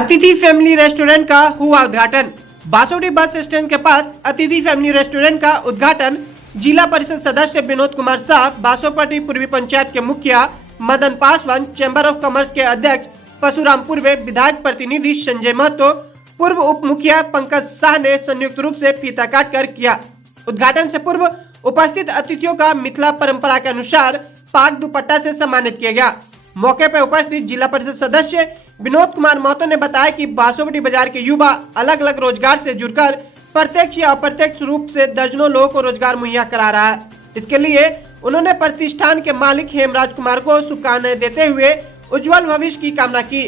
अतिथि family restaurant का हुआ उद्घाटन। बासोटी बस स्टैंड के पास अतिथि फैमिली रेस्टोरेंट का उद्घाटन जिला परिषद सदस्य विनोद कुमार शाह, बासोपट्टी पूर्वी पंचायत के मुखिया Madan Paswan, chamber of commerce के अध्यक्ष परशुराम पूर्वे, विधायक प्रतिनिधि संजय महतो, पूर्व उप मुखिया पंकज शाह ने संयुक्त रूप से फीता काट कर किया। उद्घाटन से पूर्व उपस्थित अतिथियों का मिथिला परंपरा के अनुसार पाग दुपट्टा से सम्मानित किया गया। मौके पर उपस्थित जिला परिषद सदस्य विनोद कुमार महतो ने बताया कि बासोपट्टी बाजार के युवा अलग अलग रोजगार से जुड़कर प्रत्यक्ष या अप्रत्यक्ष रूप से दर्जनों लोगों को रोजगार मुहैया करा रहा है। इसके लिए उन्होंने प्रतिष्ठान के मालिक हेमराज कुमार को शुभकामनाएं देते हुए उज्जवल भविष्य की कामना की।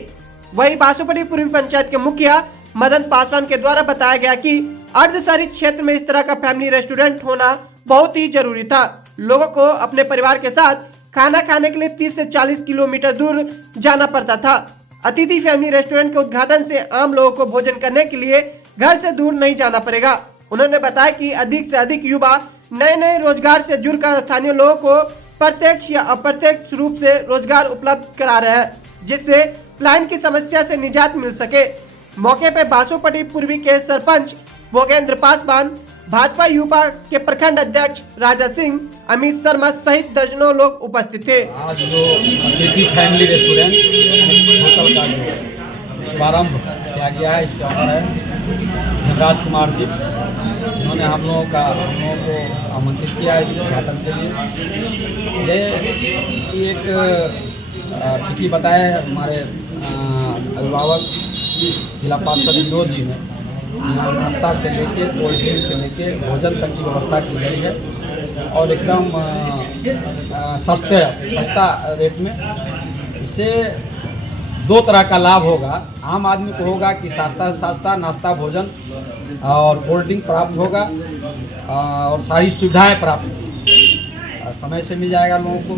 वही बासोपट्टी पूर्वी पंचायत के मुखिया मदन पासवान के द्वारा बताया गया कि अर्ध शहरी क्षेत्र में इस तरह का फैमिली रेस्टोरेंट होना बहुत ही जरूरी था। लोगों को अपने परिवार के साथ खाना खाने के लिए 30 से 40 किलोमीटर दूर जाना पड़ता था। अतिथि फैमिली रेस्टोरेंट के उद्घाटन से आम लोगों को भोजन करने के लिए घर से दूर नहीं जाना पड़ेगा। उन्होंने बताया कि अधिक से अधिक युवा नए नए रोजगार से जुड़कर स्थानीय लोगों को प्रत्यक्ष या अप्रत्यक्ष रूप से रोजगार उपलब्ध करा रहे हैं, जिससे पलायन की समस्या से निजात मिल सके। मौके पर बासोपट्टी पूर्वी के सरपंच भोगेंद्र पासवान, भाजपा युवा के प्रखंड अध्यक्ष राजा सिंह, अमित शर्मा सहित दर्जनों लोग उपस्थित थे। आज जो अतिथि फैमिली रेस्टोरेंट होटल का जो शुभारंभ किया गया है, इसके ऑनर है हेमराज कुमार जी, जिन्होंने हम लोगों को आमंत्रित किया है इस उद्घाटन के लिए। ये एक ठीक ही बताया हमारे अभिभावक जिला पार्षद विनोद जी ने, नाश्ता से लेके कोल्ड ड्रिंक से लेके भोजन तक की व्यवस्था की गई है और एकदम सस्ता रेट में। इससे दो तरह का लाभ होगा। आम आदमी को होगा कि सस्ता नाश्ता भोजन और कोल्ड ड्रिंक प्राप्त होगा और सारी सुविधाएं प्राप्त होंगी, समय से मिल जाएगा लोगों को।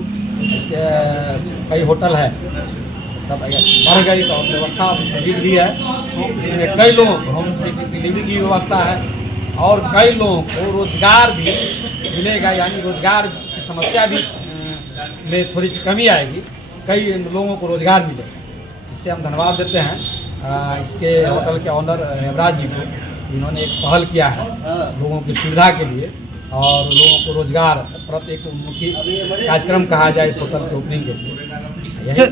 कई होटल है सब बढ़ गई तो व्यवस्था भी है, इसमें कई लोग होम डिलीवरी की व्यवस्था है और कई लोगों को रोजगार भी मिलेगा, यानी रोजगार की समस्या भी में थोड़ी सी कमी आएगी, कई लोगों को रोजगार मिलेगा। इससे हम धन्यवाद देते हैं इसके होटल के ऑनर हेमराज जी को, इन्होंने एक पहल किया है लोगों की सुविधा के लिए और लोगों को रोजगार प्रति एक उन्मुखी कार्यक्रम कहा जाए इस होटल के ओपनिंग के लिए।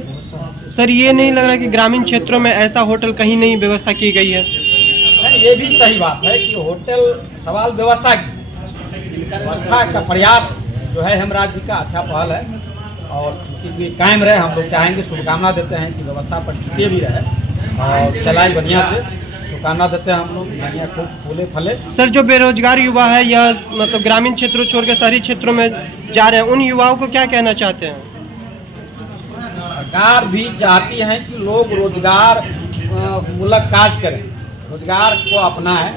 सर, ये नहीं लग रहा कि ग्रामीण क्षेत्रों में ऐसा होटल कहीं नहीं व्यवस्था की गई है? ये भी सही बात है कि होटल सवाल व्यवस्था का प्रयास जो है हेमराज जी का अच्छा पहल है और चूँकि कायम रहे, हम लोग चाहेंगे, शुभकामना देते हैं कि व्यवस्था पर टिके भी रहे और चलाए बढ़िया से, शुभकामना देते हैं हम लोग, बढ़िया खूब फूले फले। सर, जो बेरोजगार युवा है या मतलब ग्रामीण क्षेत्रों छोड़ के शहरी क्षेत्रों में जा रहे हैं, उन युवाओं को क्या कहना चाहते हैं? सरकार भी चाहती है कि लोग रोजगार मूलक कार्य करें, रोजगार को अपनाएं।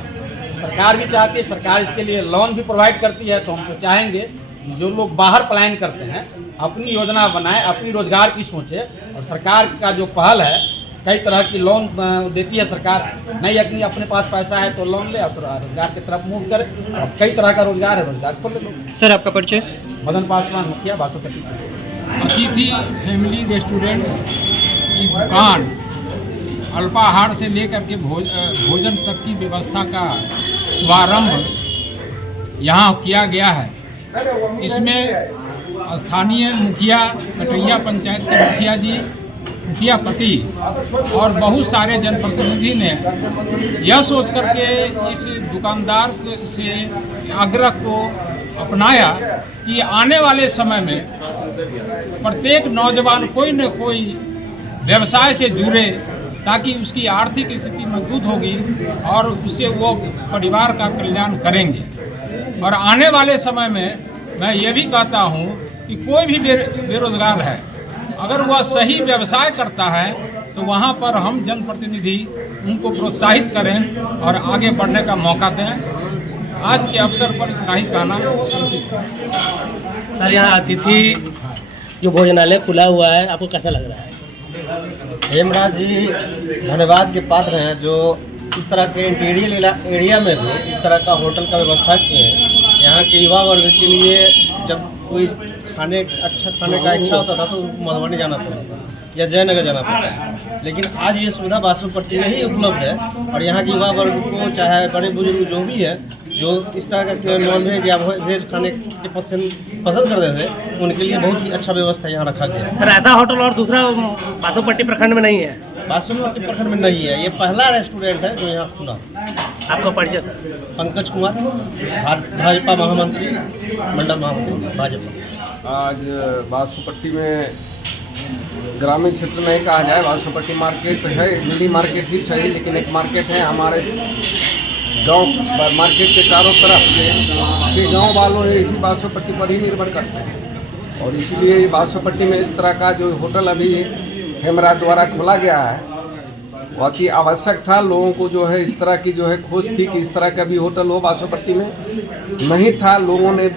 सरकार भी चाहती है, सरकार इसके लिए लोन भी प्रोवाइड करती है। तो हम तो चाहेंगे जो लोग बाहर पलायन करते हैं अपनी योजना बनाएं, अपनी रोजगार की सोचें। और सरकार का जो पहल है, कई तरह की लोन देती है सरकार, नहीं अपने पास पैसा है तो लोन ले और रोजगार की तरफ मूव करे। और कई तरह का रोजगार है, रोजगार खोल लो। सर, आपका परिचय? मदन पासवान, मुखिया, बासोपट्टी। अतिथि फैमिली रेस्टोरेंट की दुकान अल्पाहार से लेकर के भोजन तक की व्यवस्था का शुभारंभ यहाँ किया गया है। इसमें स्थानीय मुखिया, कटैया पंचायत के मुखिया जी, मुखिया पति और बहुत सारे जनप्रतिनिधि ने यह सोच करके इस दुकानदार से आग्रह को अपनाया कि आने वाले समय में प्रत्येक नौजवान कोई न कोई व्यवसाय से जुड़े, ताकि उसकी आर्थिक स्थिति मजबूत होगी और उससे वो परिवार का कल्याण करेंगे। और आने वाले समय में मैं ये भी कहता हूँ कि कोई भी बेरोजगार है, अगर वह सही व्यवसाय करता है तो वहाँ पर हम जनप्रतिनिधि उनको प्रोत्साहित करें और आगे बढ़ने का मौका दें। आज के अवसर पर इतना ही कहना। सर, यहाँ अतिथि जो भोजनालय खुला हुआ है, आपको कैसा लग रहा है? हेमराज जी धन्यवाद के पात्र हैं, जो इस तरह के इंटीरियर एरिया में भी इस तरह का होटल का व्यवस्था किए हैं। यहाँ के युवा वर्ग के लिए जब कोई अच्छा खाने का इच्छा होता था तो मधुबनी जाना पड़ता था या जयनगर जाना पड़ता है, लेकिन आज ये सुविधा बासोपट्टी में ही उपलब्ध है। और यहाँ के युवा वर्ग को, चाहे बड़े बुजुर्ग जो भी है, जो इस तरह का नॉन वेज या वेज खाने के पसंद करते थे, उनके लिए बहुत ही अच्छा व्यवस्था यहाँ रखा गया है। सर ऐसा होटल और दूसरा बासोपट्टी प्रखंड में नहीं है? बासोपट्टी प्रखंड में नहीं है, ये पहला रेस्टोरेंट है जो यहाँ खुला। आपका परिचय सर? पंकज कुमार, भाजपा महामंत्री, मंडल महामंत्री भाजपा। आज बासोपट्टी में ग्रामीण क्षेत्र नहीं कहा जाए, बासोपट्टी मार्केट है, मिनी मार्केट ही सही, लेकिन एक मार्केट है हमारे गांव। मार्केट के चारों तरफ के गांव वालों इसी बासोपट्टी पर ही निर्भर करते हैं, और इसीलिए बासोपट्टी में इस तरह का जो होटल अभी हेमराज द्वारा खोला गया है बहुत ही आवश्यक था। लोगों को जो है इस तरह की जो है खोज थी कि इस तरह का भी होटल हो बासोपट्टी में, नहीं था। लोगों ने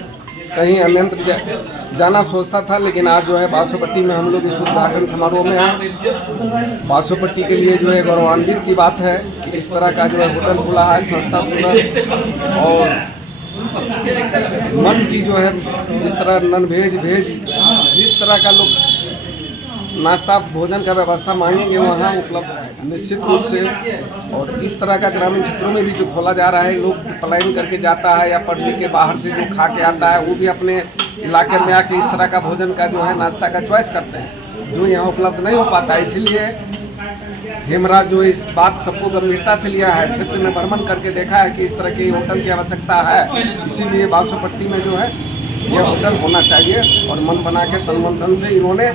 कहीं अन्यत्र जाना सोचता था, लेकिन आज जो है बासोपट्टी में हम लोग इस उद्घाटन समारोह में हैं। बासोपट्टी के लिए जो है गौरवान्वित की बात है कि इस तरह का जो है होटल खुला है, सस्ता सुंदर, और मन की जो है इस तरह नॉन वेज वेज जिस तरह का लोग नाश्ता भोजन का व्यवस्था मांगेंगे वहाँ उपलब्ध है निश्चित रूप से। और इस तरह का ग्रामीण क्षेत्रों में भी जो खोला जा रहा है, लोग पलायन करके जाता है या पढ़ लिख के बाहर से जो खा के आता है, वो भी अपने इलाके में आके इस तरह का भोजन का जो है नाश्ता का चॉइस करते हैं, जो यहाँ उपलब्ध नहीं हो पाता। इसीलिए हेमराज जो इस बात सबको गंभीरता से लिया है, क्षेत्र में भ्रमण करके देखा है कि इस तरह के होटल की आवश्यकता है, इसीलिए बासोपट्टी में जो है यह होटल होना चाहिए। और मन बना के तन मन धन से इन्होंने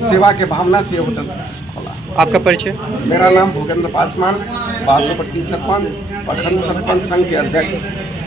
सेवा के भावना से होटल खोला। आपका परिचय? मेरा नाम भूपेंद्र पासवान, बासोपट्टी सरपंच, प्रखंड सरपंच संघ के अध्यक्ष।